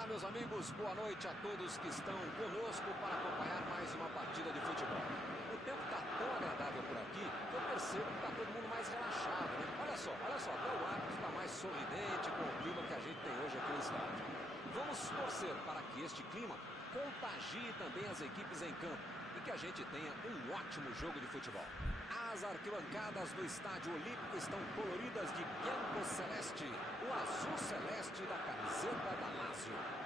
Olá, meus amigos, boa noite a todos que estão conosco para acompanhar mais uma partida de futebol. O tempo está tão agradável por aqui que eu percebo que está todo mundo mais relaxado, né? Olha só, até o árbitro está mais sorridente com o clima que a gente tem hoje aqui no estádio. Vamos torcer para que este clima contagie também as equipes em campo e que a gente tenha um ótimo jogo de futebol. As arquibancadas do Estádio Olímpico estão coloridas de bianco celeste, o azul celeste da camiseta da Lazio.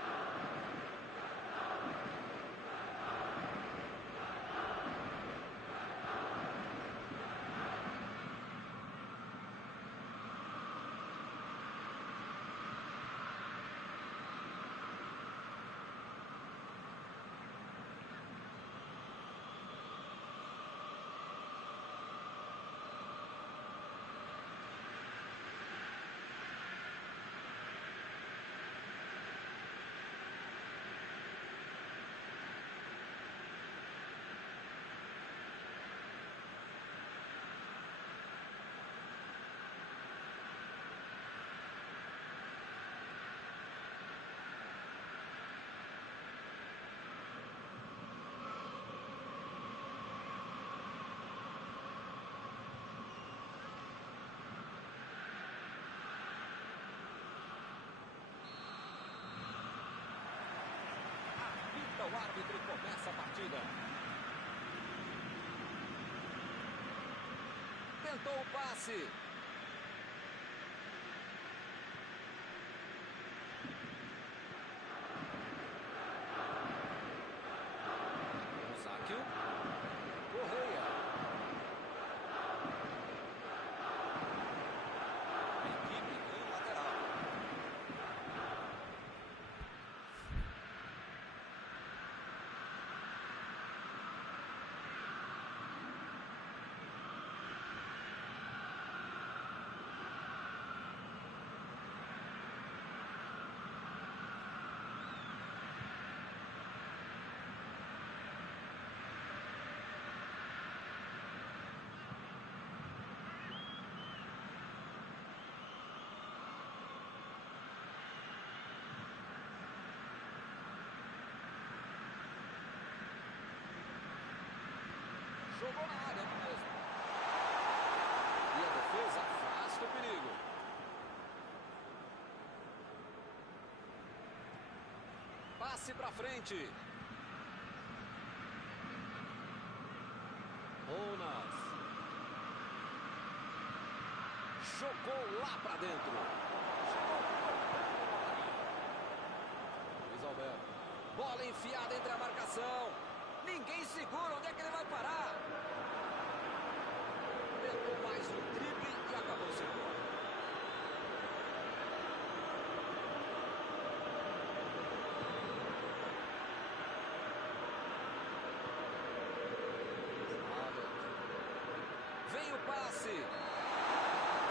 O árbitro começa a partida. Tentou o passe. Zaqueu. Correia. A equipe ganha o lateral. Jogou na área mesmo. E a defesa afasta o perigo. Passe pra frente. Onas. Jogou lá pra dentro. Luiz Alberto. Bola enfiada entre a marcação. Ninguém segura, onde é que ele vai parar? Tentou mais um drible e acabou sem bola. Vem o passe.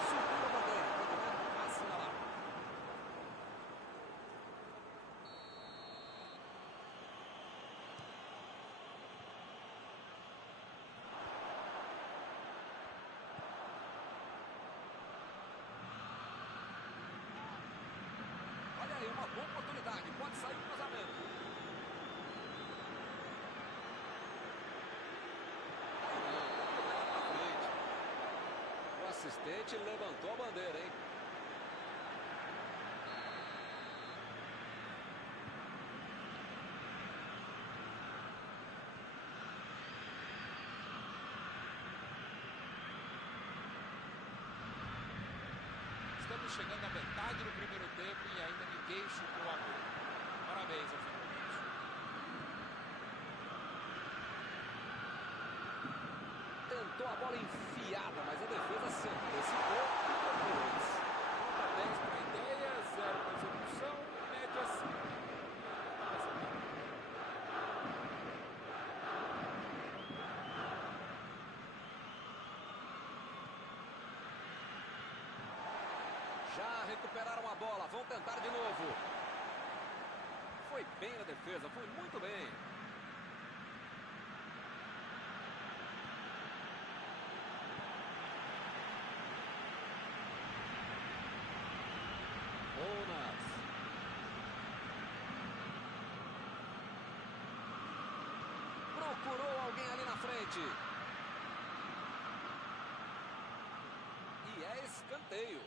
Subiu a bandeira, assinalado. Olha aí, uma boa oportunidade. Pode sair o cruzamento. O assistente levantou a bandeira, hein? Estamos chegando à metade do primeiro tempo e ainda ninguém chutou a gol. Parabéns aos envolvidos. Tentou a bola enfiada, mas a defesa se antecipou e depois. Nota 10 para a ideia, 0 para a execução, média 5. Já recuperaram a bola, vão tentar de novo. Foi bem na defesa, foi muito bem. Onas. frente. E é escanteio.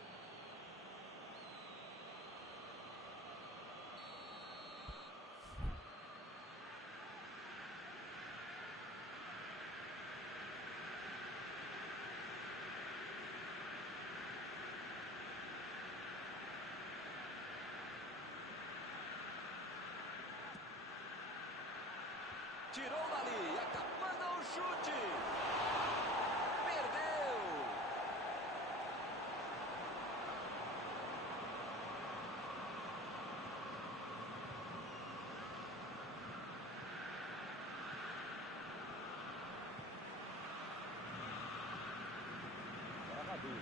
Tirou dali, acabando o chute. Perdeu. Gravador.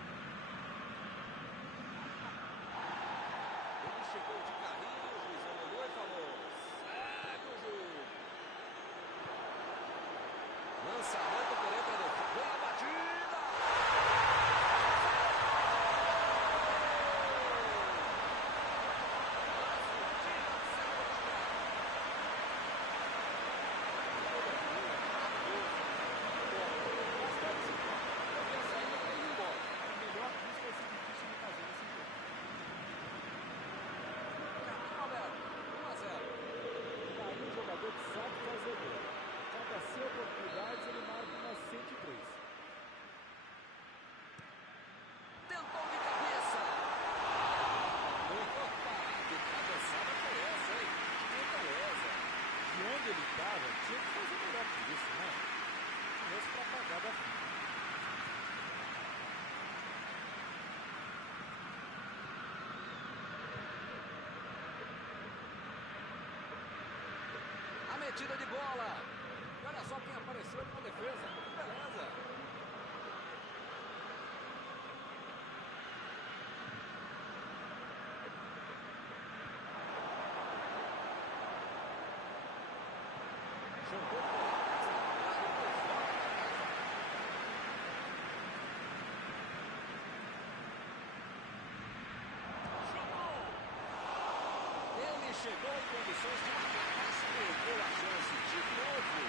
Ele chegou de carrinho, o juizão olhou e falou: segue o jogo. Lançamento por entre a defesa. Vem a batida. Melhor que isso vai ser difícil de fazer nesse jogo. Roberto, 1 a 0. Tá aí um jogador que sabe fazer gol. Cada 100 oportunidades ele marca umas 103. Tentou de cabeça. Opa, que cabeçada foi essa, hein? Que beleza. De onde ele estava, tinha que fazer melhor que isso, né? Mesmo para pagar da vida. A metida de bola. E olha só quem apareceu ali na defesa. Que beleza. Jogou por lá. Ele chegou em condições de marcar, mas perdeu a chance de novo.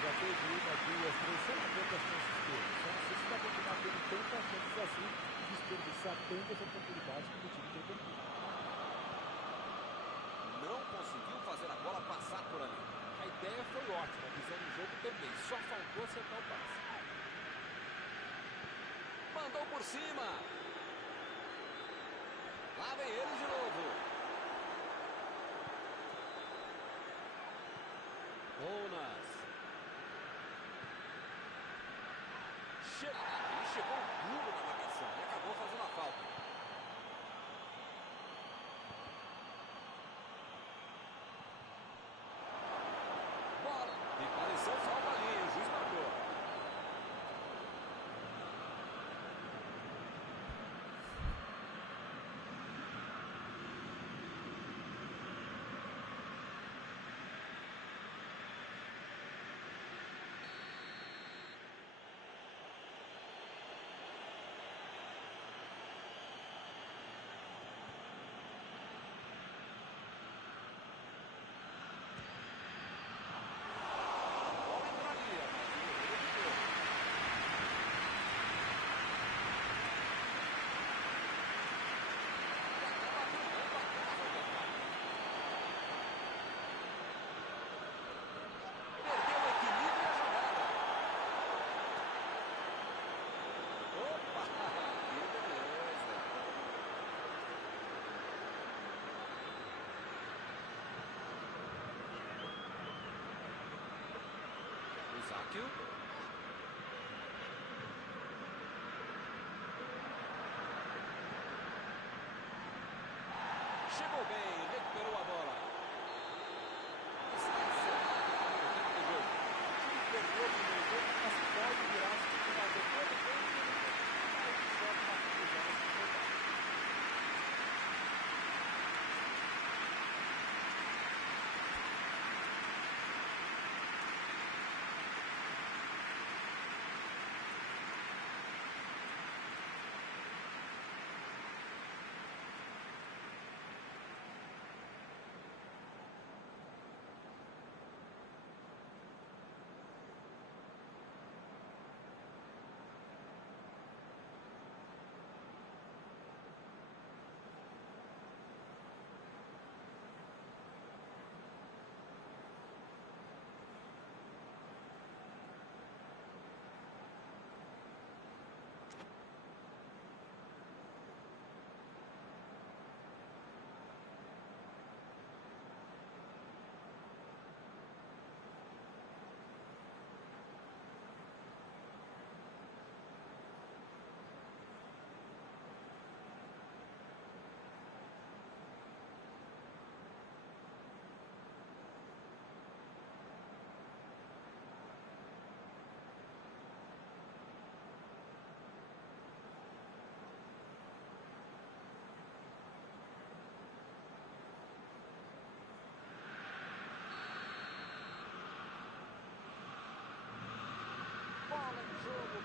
Já teve uma, duas, três, sei lá quantas chances teve. Só não sei se vai continuar tendo tantas chances assim e desperdiçar tantas oportunidades como o time tem perdido. Não conseguiu fazer a bola passar por ali. A ideia foi ótima, a visão do jogo também. Só faltou acertar o passe. Mandou por cima. Lá vem ele de novo. Bonas. Chegou duro na marcação e acabou fazendo a falta. Bola. E pareceu falta ali, o juiz marcou. Bola entraria, mas o goleiro evitou. E acaba arrumando a casa o rapaz. Perdeu o equilíbrio e a jogada. Opa, que beleza. O Záquio. Chegou bem, recuperou a bola. Está encerrado o primeiro tempo do jogo. O time perdeu o primeiro jogo, mas pode virar se continuar jogando bem e ele aí chega uma conclusão nesse primeiro tempo.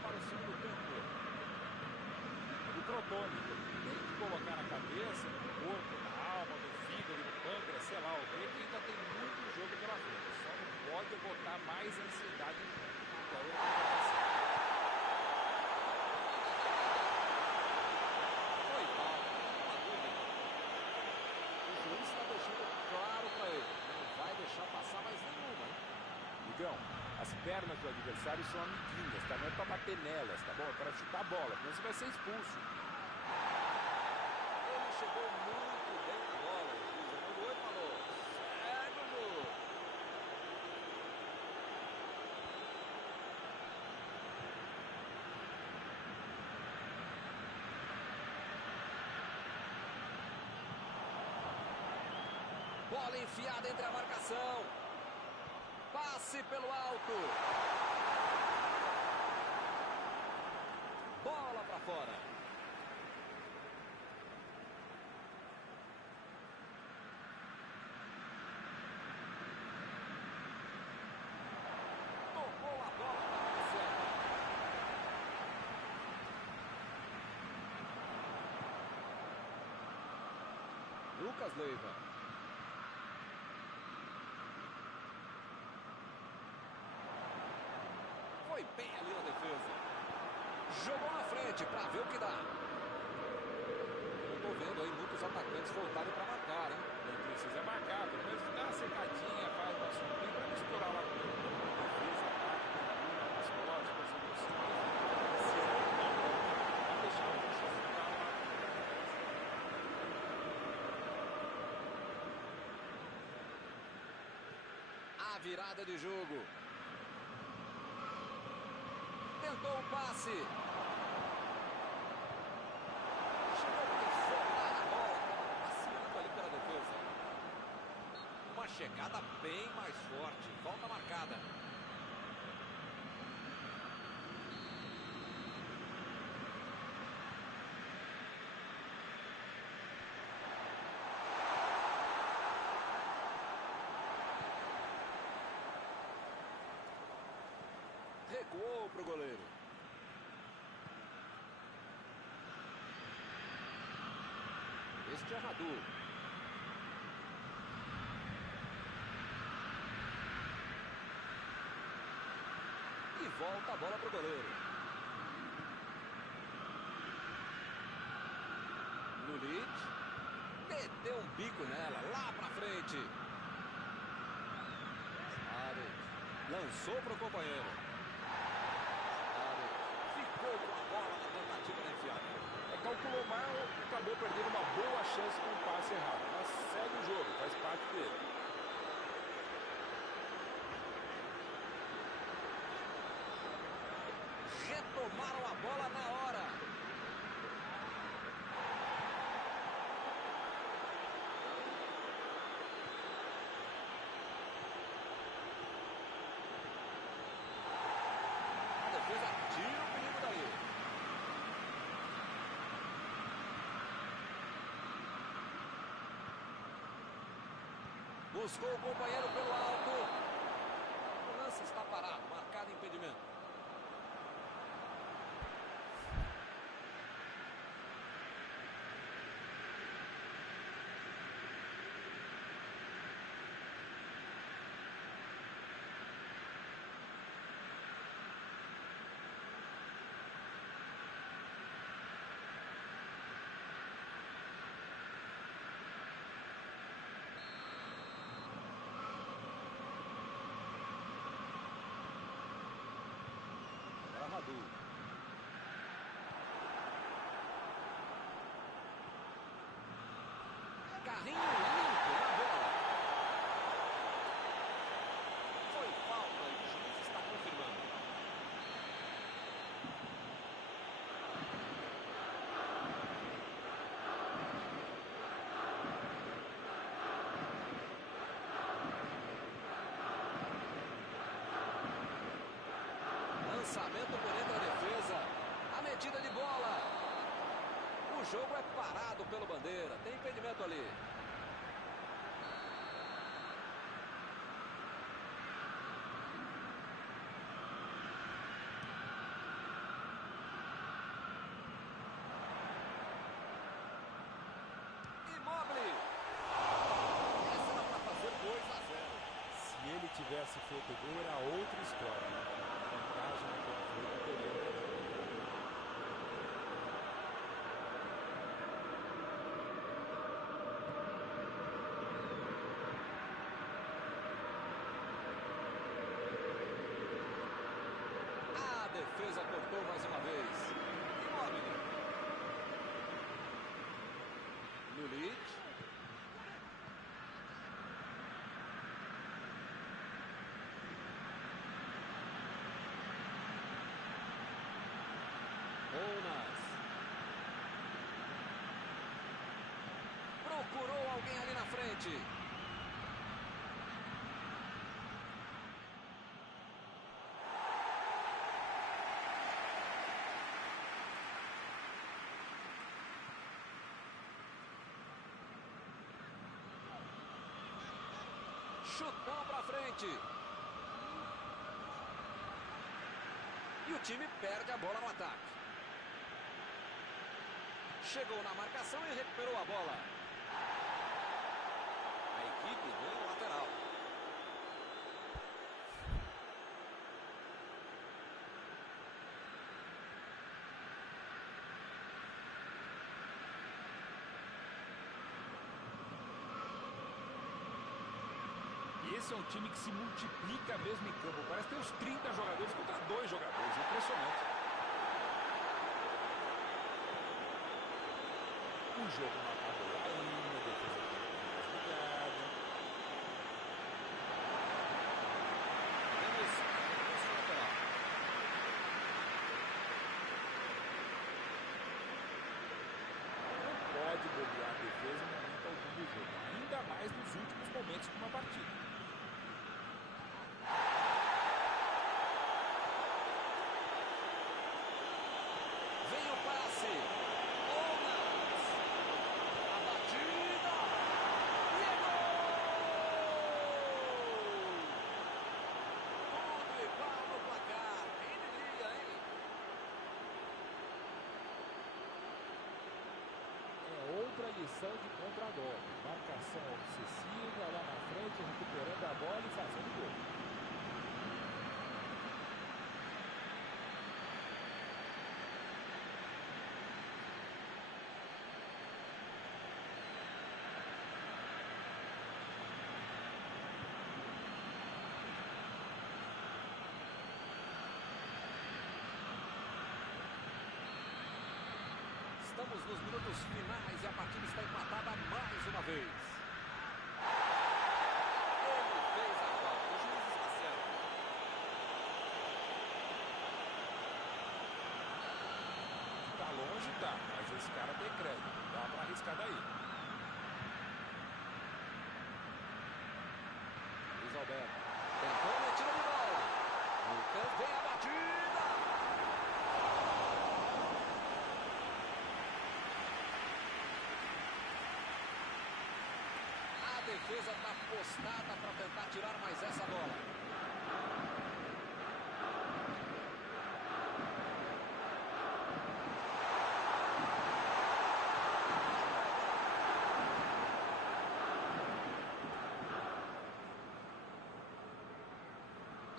para o segundo tempo. O Crotone tem que colocar na cabeça, no corpo, na alma, no fígado, no pâncreas, sei lá o que ainda tem muito jogo pela frente. Só não pode botar mais ansiedade em campo. Até o Foi falta, uma dúvida. O juiz está deixando claro para ele. Não vai deixar passar mais nenhuma, hein? Migão, as pernas do adversário são amiguinhas, tá? Não é pra bater nelas, tá bom? É pra chutar a bola, senão você vai ser expulso. Ele chegou muito bem na bola. O juiz olhou e falou: segue o jogo. Bola enfiada entre a marcação. Passe pelo alto. Bola para fora. Tomou a bola na hora certa. Lucas Leiva. Foi bem ali na defesa. Jogou na frente para ver o que dá. Eu tô vendo aí muitos atacantes voltarem para marcar, hein? não precisa marcar, depois dá uma secadinha, faz uma sombrinha para misturar lá com o defesa, ataque, combina, as costas, a execução. Vai deixar o bicho ficar lá. A virada de jogo. Tentou o passe. Chegou para soltar a bola. Passeando ali pela defesa. Uma chegada bem mais forte. Falta marcada. Recuou para o goleiro. Este é Radu. E volta a bola para o goleiro. Lulic. Meteu um bico nela, lá para frente. Lançou para o companheiro. Ficou com a bola na tentativa da enfiada. Calculou mal, acabou perdendo uma boa chance com um passe errado. Mas segue o jogo, faz parte dele. Retomaram a bola na hora. A defesa tira o perigo daí. Buscou o companheiro pelo alto. O lance está parado, marcado impedimento. Radu. Carrinho limpo na bola. Foi falta e o juiz está confirmando. Lançamento por entre a defesa. A metida de bola. O jogo é parado pelo bandeira. Tem impedimento ali. tivesse feito gol, era outra história, né? A vantagem no confronto teria ganhado. A defesa cortou mais uma vez. Immobile. Lulic. Bonas. Procurou alguém ali na frente. Chutão pra frente. E o time perde a bola no ataque. Chegou na marcação e recuperou a bola. A equipe ganha o lateral. Esse é um time que se multiplica mesmo em campo. Parece ter uns 30 jogadores contra 2 jogadores. Impressionante. O jogo não acabou ainda. A defesa tem que ter mais ligada. Temos arremesso lateral. Não pode bobear a defesa em momento algum do jogo. Ainda mais nos últimos momentos de uma partida. Vem o passe. Bonas. A batida. E é gol! Tudo igual no placar. Quem diria, hein? É outra lição de contra-golpe. Marcação obsessiva lá na frente, recuperando a bola e fazendo gol. Estamos nos minutos finais e a partida está empatada mais uma vez. Ele fez a falta. O juiz está certo. Tá longe, tá. Mas esse cara tem crédito. Dá pra arriscar daí. Luiz Alberto. Tentou a metida de bola. Lucas vem a batida. A defesa está postada para tentar tirar mais essa bola.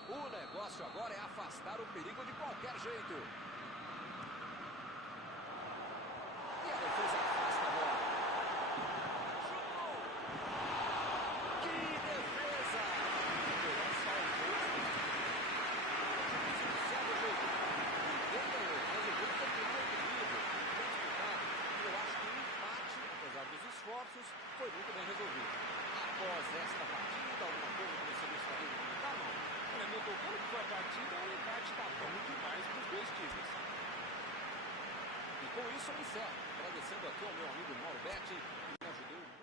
O negócio agora é afastar o perigo de qualquer jeito. E a defesa afasta a bola. Chutou! Que defesa! Segurança ao gol. O juiz segue o jogo. Ninguém ganhou, mas o jogo continua equilíbrio, bem disputado. E eu acho que o empate, apesar dos esforços, foi muito bem resolvido. Após esta partida, alguma coisa que você gostaria de comentar, não? Olha, meu, pelo que foi a partida, o empate tá bom demais para os dois times. E com isso eu encerro, agradecendo aqui ao meu amigo Mauro Betti, que me ajudou muito.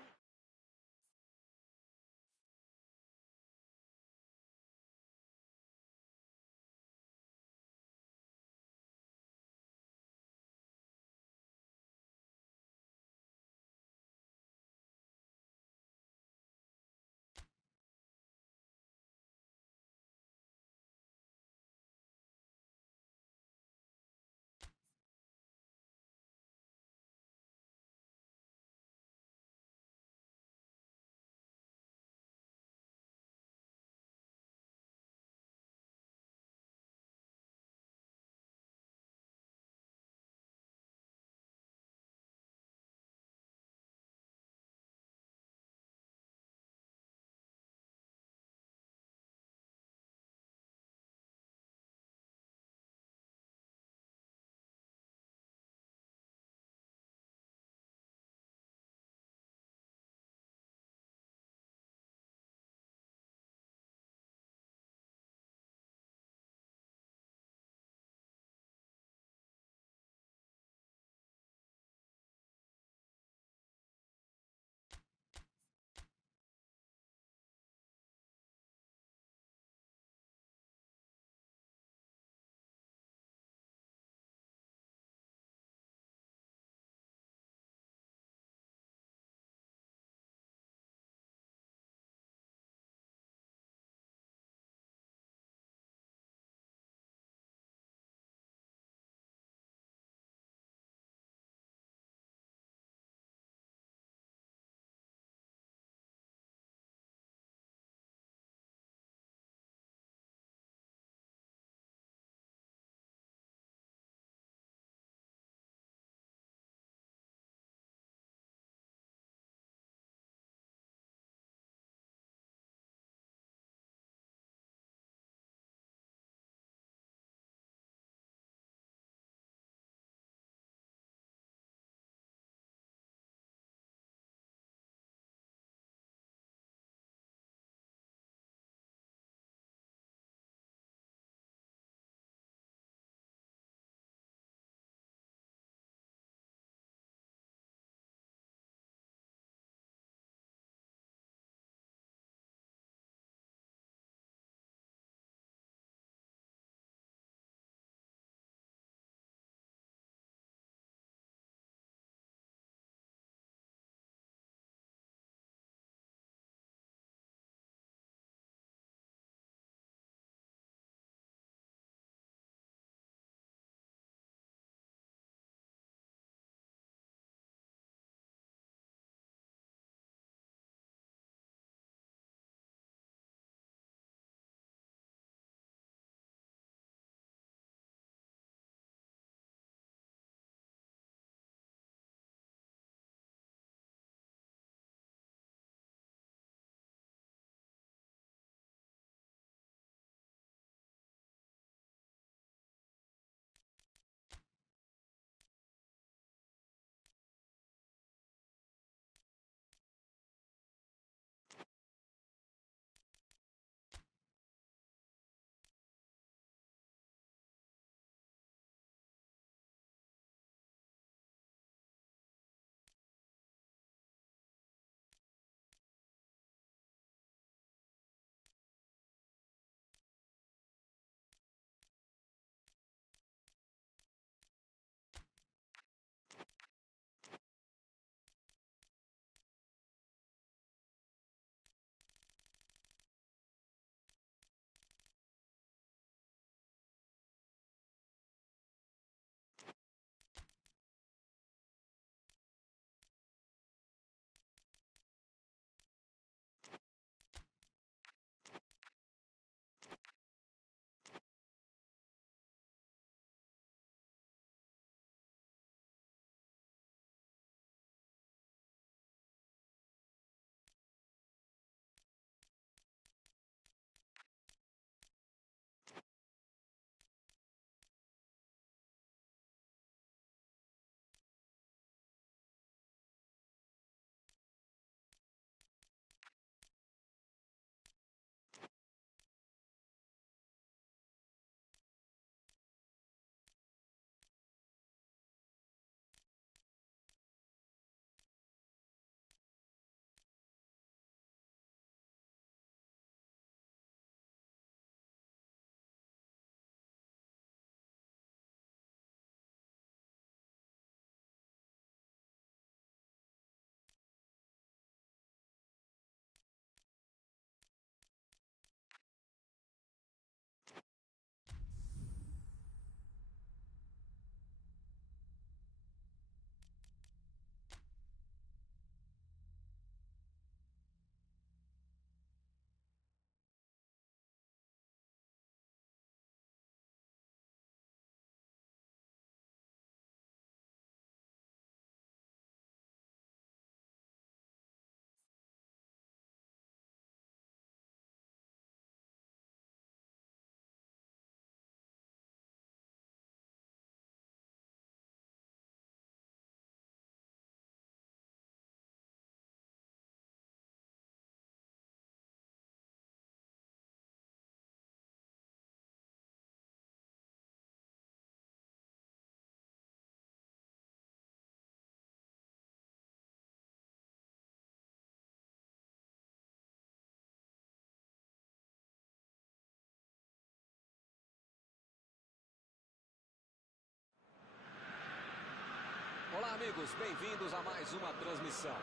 Olá, amigos, bem-vindos a mais uma transmissão.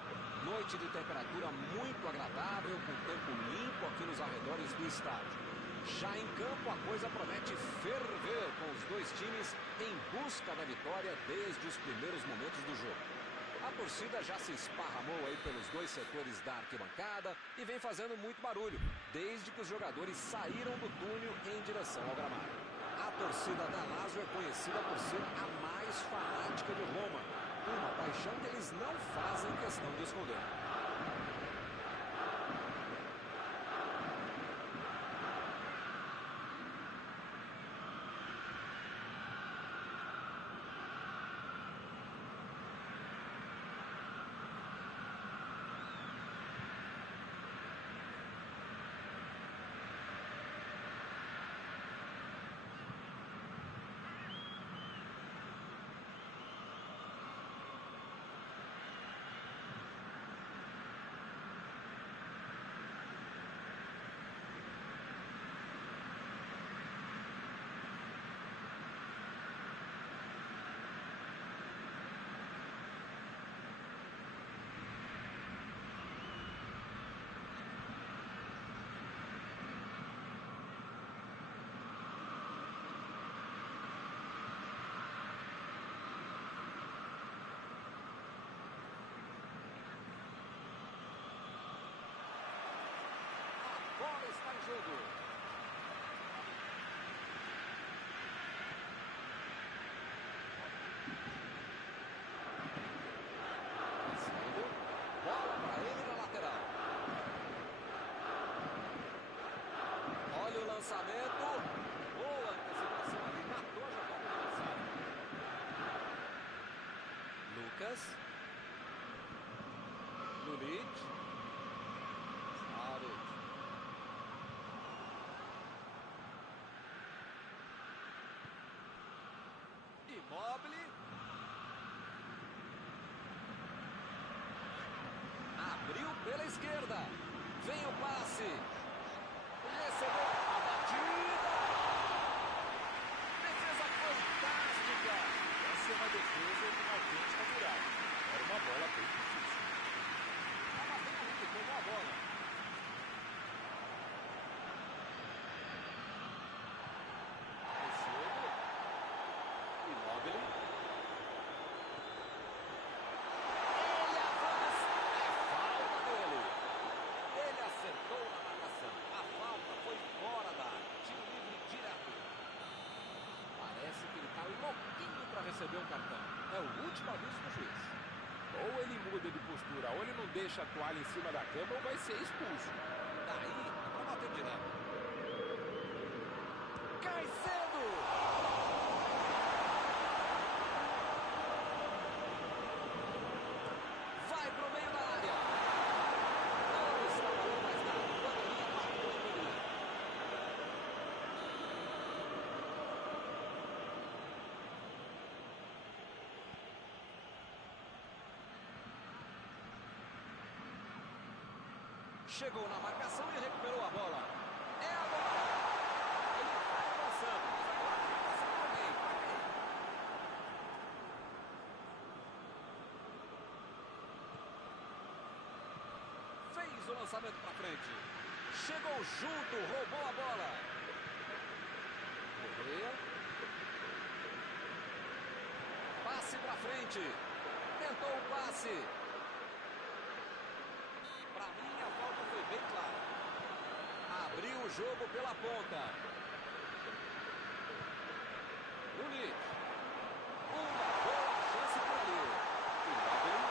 Noite de temperatura muito agradável, com tempo limpo aqui nos arredores do estádio. Já em campo, a coisa promete ferver, com os dois times em busca da vitória desde os primeiros momentos do jogo. A torcida já se esparramou aí pelos dois setores da arquibancada e vem fazendo muito barulho, desde que os jogadores saíram do túnel em direção ao gramado. A torcida da Lazio é conhecida por ser a mais fanática de Roma, uma paixão que eles não fazem questão de esconder. Bola está em jogo. Bola para ele na lateral. Olha o lançamento. Boa antecipação ali. Matou a jogada do adversário. Lucas. Lulic. Savic. Immobile. Abriu pela esquerda. Vem o passe. Recebeu a batida. Defesa fantástica. Essa é uma defesa de uma autêntica muralha. Era uma bola bem difícil. Estava bem ali, pegou a bola. Recebo. Immobile. Ele avança. É falta dele. Ele acertou na marcação. A falta foi fora da área. Tiro livre direto. Parece que ele está louquinho para receber um cartão. É o último aviso do juiz. Ou ele muda de postura, ou ele não deixa a toalha em cima da cama, ou vai ser expulso. Daí é para bater direto. Cai cedo. Vai pro meio da área. Não está valendo mais nada. O bandeirinha marcou o impedimento. Chegou na marcação e recuperou a bola. É agora. Ele vai avançando, mas agora tem que passar por meio. Fez o lançamento para frente. Chegou junto, roubou a bola. Correia. Passe para frente. Tentou o passe. Para mim, a falta foi bem clara. Abriu o jogo pela ponta. Lulic. Uma boa chance por ali. Immobile.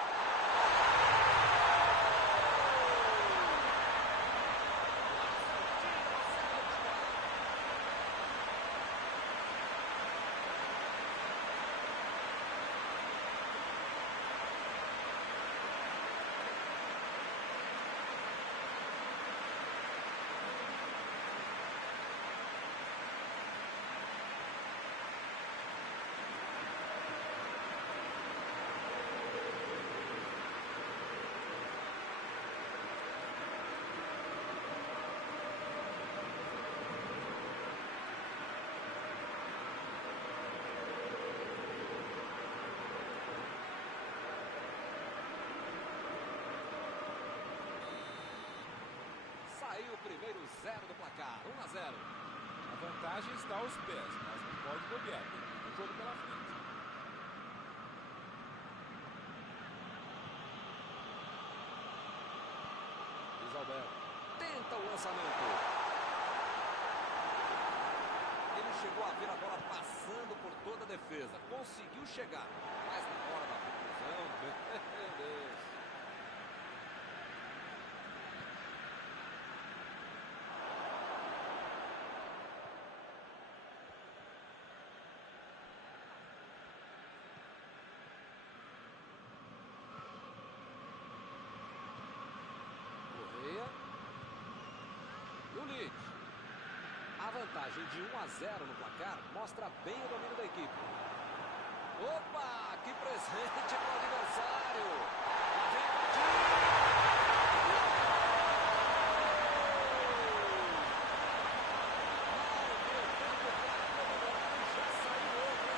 0 do placar, 1-0. A vantagem está aos pés, mas não pode bobear, tem muito jogo pela frente. Luiz Alberto tenta o lançamento. Ele chegou a ver a bola passando por toda a defesa, conseguiu chegar, mas na hora da conclusão, meu Deus. A vantagem de 1-0 no placar mostra bem o domínio da equipe. Opa, que presente para o adversário. Lá vem a batida. Mal deu tempo para comemorar e já saiu outra.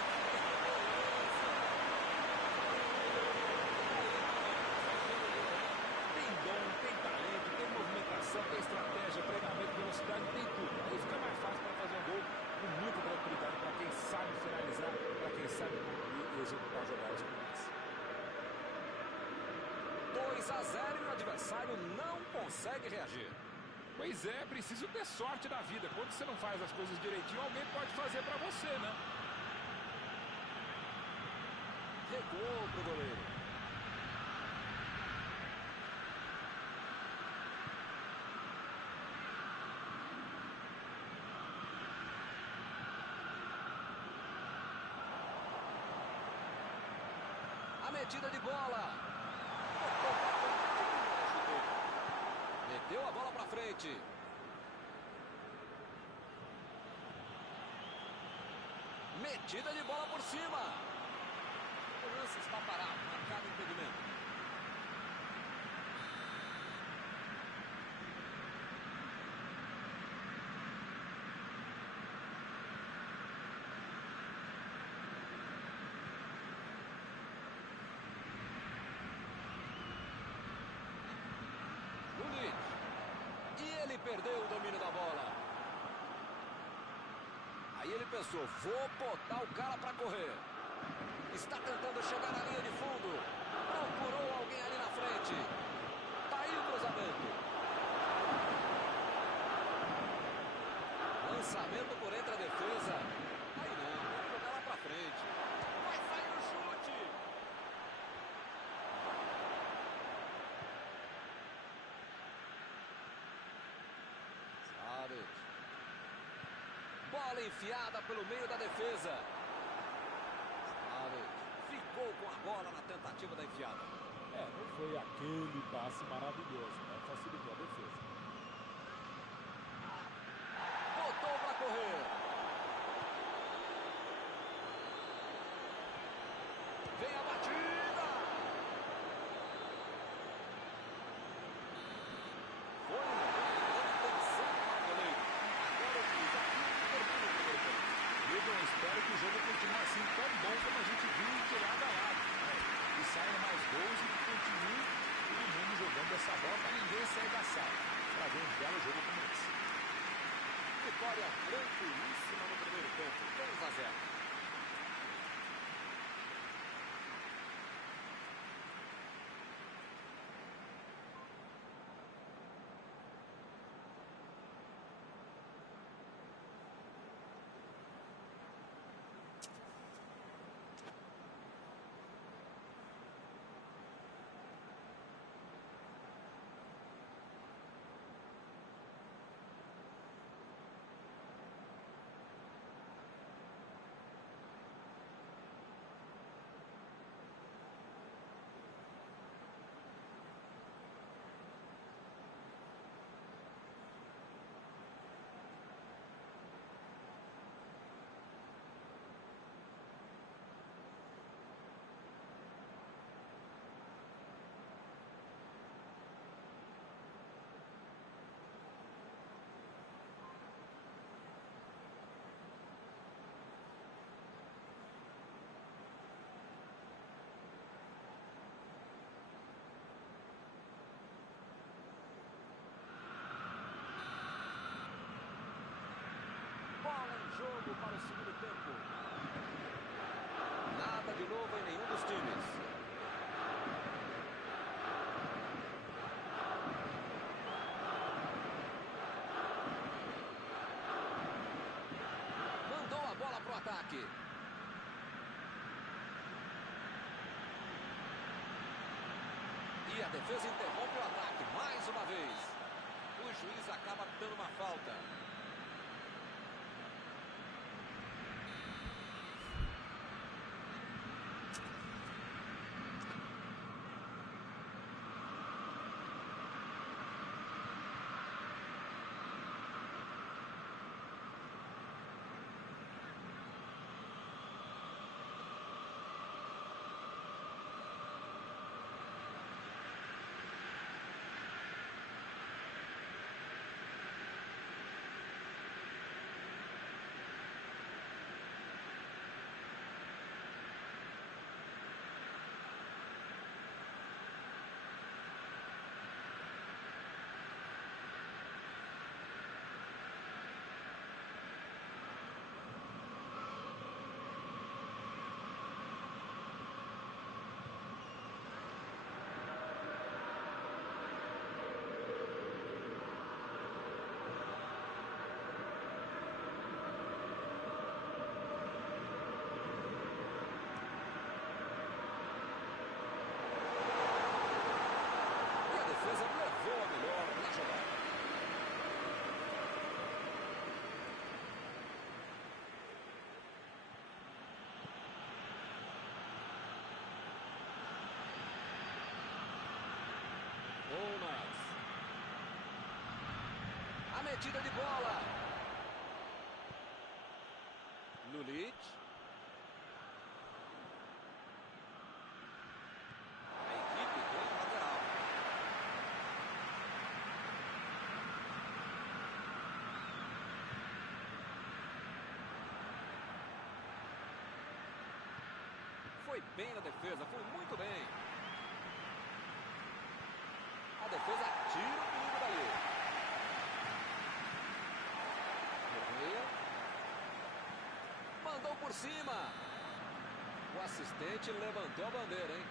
Tem dom, tem talento, tem movimentação, tem estratégia, treinamento, velocidade, tem tudo. Aí fica mais fácil para fazer um gol com muita tranquilidade para quem sabe finalizar, para quem sabe concluir e executar jogadas como essa. 2-0 e o adversário não consegue reagir. Pois é, preciso ter sorte na vida. Quando você não faz as coisas direitinho, alguém pode fazer para você, né? Recuou pro goleiro. A metida de bola. Meteu a bola pra frente. Metida de bola por cima. O lance está parado, marcado impedimento. Ele perdeu o domínio da bola. Aí ele pensou, vou botar o cara para correr. Está tentando chegar na linha de fundo. Procurou alguém ali na frente. Tá aí o cruzamento. Lançamento por entre a defesa. Aí não, tem que jogar lá para frente. Vai sair o chute. Bola enfiada pelo meio da defesa. Ficou com a bola na tentativa da enfiada. Não foi aquele passe maravilhoso, né? Facilitou a defesa. Botou para correr. Vem a batida. Foi uma grande tensão para o goleiro. Agora o desafio termina o primeiro tempo. Eu espero que o jogo continue assim tão bom como a gente viu de lado a lado. Que saiam mais gols e que continue todo mundo jogando essa bola para ninguém sair da sala. Para ver um belo jogo como esse. Vitória tranquilíssima no primeiro tempo. 2-0. jogo para o segundo tempo. Nada de novo em nenhum dos times. Mandou a bola pro ataque. E a defesa interrompe o ataque mais uma vez. O juiz acaba dando uma falta. A metida de bola. Lulic. A equipe ganha o lateral. Foi bem na defesa, foi muito bem. A defesa tira o perigo dali. Mandou por cima. O assistente levantou a bandeira, hein?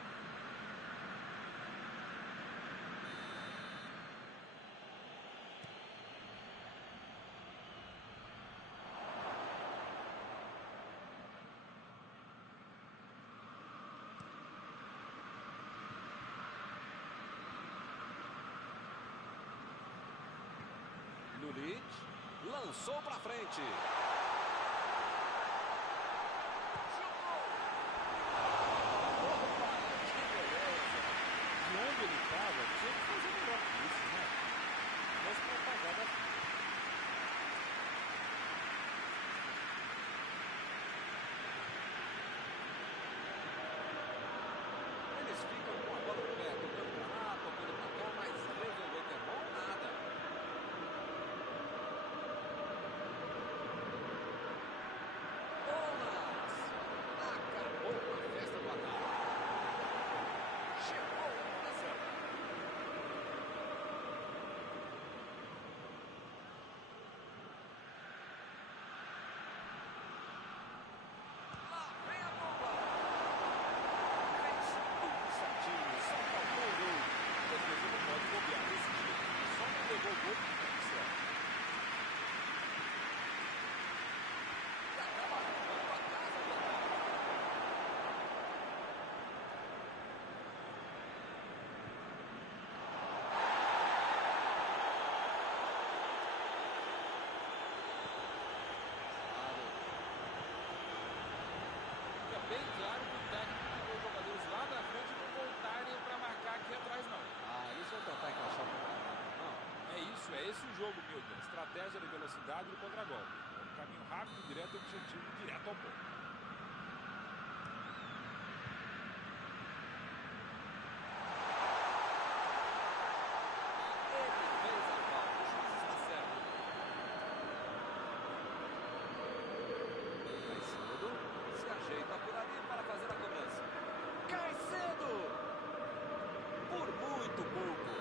Lulic lançou para frente. Onde ele estava, tinha que fazer melhor que isso, né? Mas para pagar da... Eles ficam com a bola no pé, tocando pra lá, tocando pra cá, mas resolver que é bom, nada. Bolas! Acabou com a festa do ataque. Chegou a hora certa. Lá vem a bomba. Fez tudo certinho, só faltou o gol. A defesa não pode bobear desse jeito. Só não levou o gol porque tudo certo. E acaba arrumando a casa do ataque. Fica bem claro que o técnico mandou os jogadores lá da frente não voltarem para marcar aqui atrás, não. Eles vão tentar encaixar o campeonato, não? É isso, é esse o jogo, Milton. Estratégia de velocidade e contra-golpe. É um caminho rápido, direto, objetivo, direto ao ponto. Ele fez a falta, o juiz está certo. Caicedo se ajeita por ali para fazer a cobrança. Caicedo! Por muito pouco.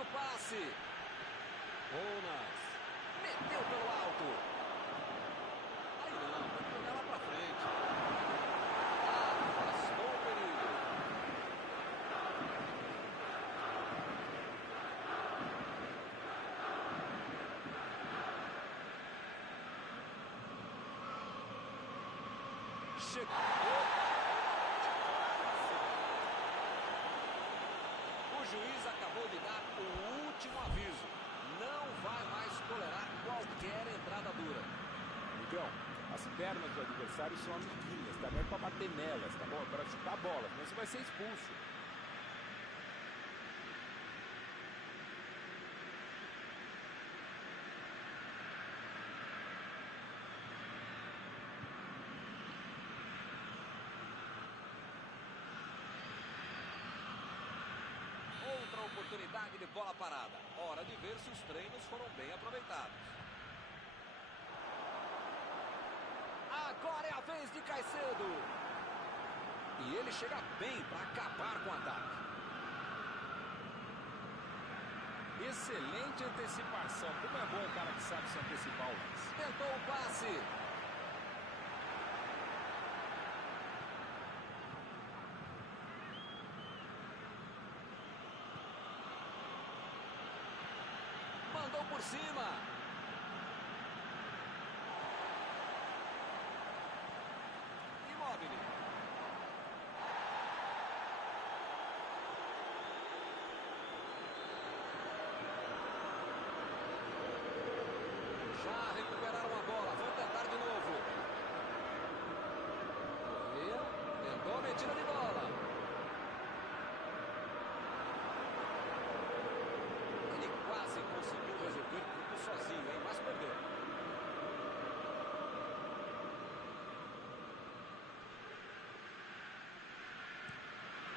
o passe. Ounas. Meteu pelo alto. Aí não, tem que jogar lá pra frente. Afastou o perigo. Chegou. O juiz acabou de dar o último aviso. Não vai mais tolerar qualquer entrada dura. Miguel, as pernas do adversário são amiguinhas, tá? Não é pra bater nelas, tá bom? É pra chutar a bola, senão você vai ser expulso. Outra oportunidade de bola parada. Hora de ver se os treinos foram bem aproveitados. Agora é a vez de Caicedo. E ele chega bem para acabar com o ataque. Excelente antecipação. Como é bom o cara que sabe se antecipar o lance. Tentou o passe. Mandou por cima. Immobile. Já recuperaram a bola. Vão tentar de novo. Correia. Tentou a metida de bola. Ele quase conseguiu resolver tudo sozinho, hein? Mas perdeu.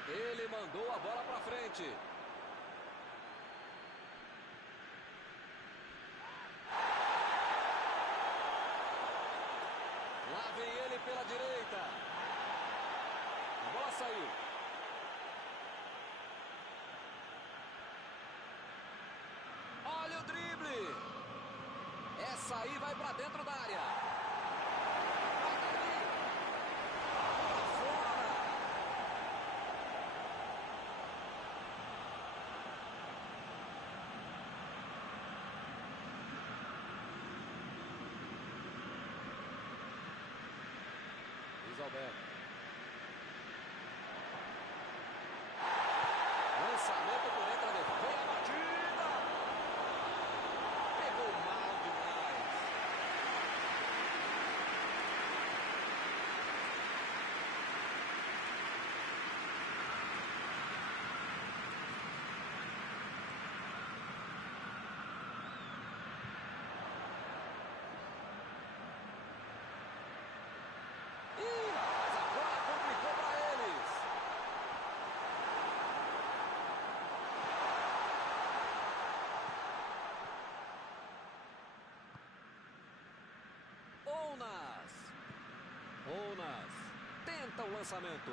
Ele mandou a bola para frente. Lá vem ele pela direita. A bola saiu. Olha o drible. Essa aí vai para dentro da área. Vai dali. Pra fora. Luiz Alberto. Lançamento por entre a defesa. Vem a batida. Pegou mal demais. Ih, mas agora complicou para eles. Ounas tenta o lançamento.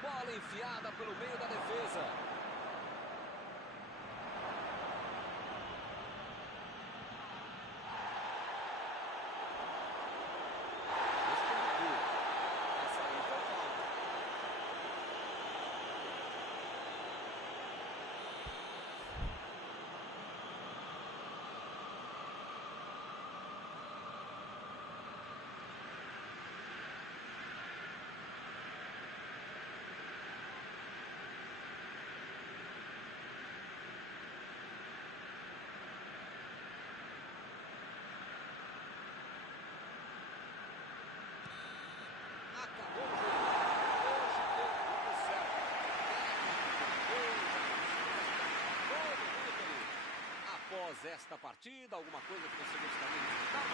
Bola enfiada pelo meio da defesa. Escorregou. Essa aí foi falta. Acabou o jogo. Hoje deu tudo certo. Técnico, todo mundo feliz. Após esta partida, alguma coisa que você gostaria de citar?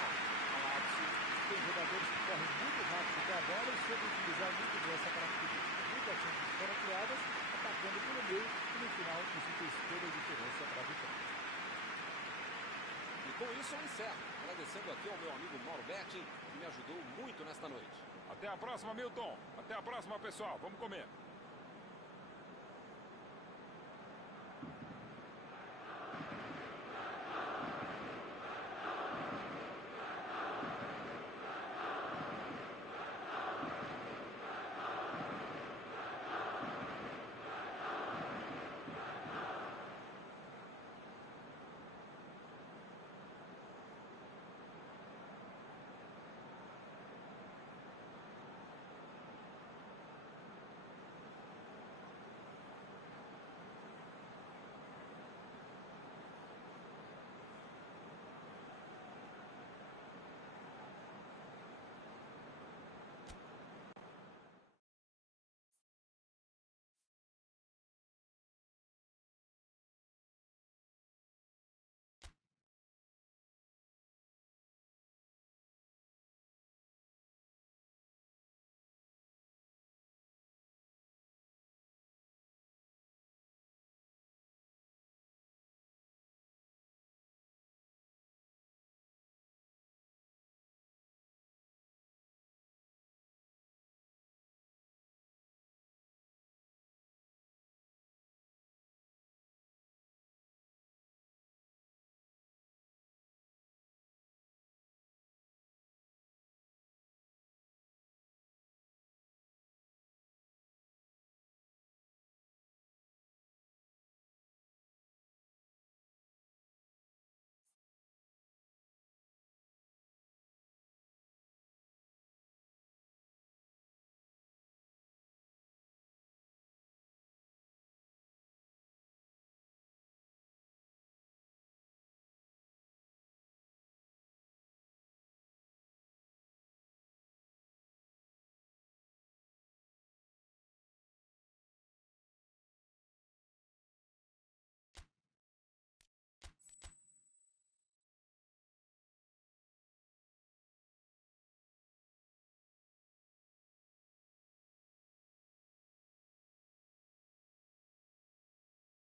Tem jogadores que correm muito rápido com a bola e soube utilizar muito bem essa característica. Muitas chances foram criadas, atacando pelo meio e no final isso fez toda a diferença para a vitória. E com isso eu encerro, agradecendo aqui ao meu amigo Mauro Betting, que me ajudou muito nesta noite. Até a próxima, Milton. Até a próxima, pessoal. Vamos comer.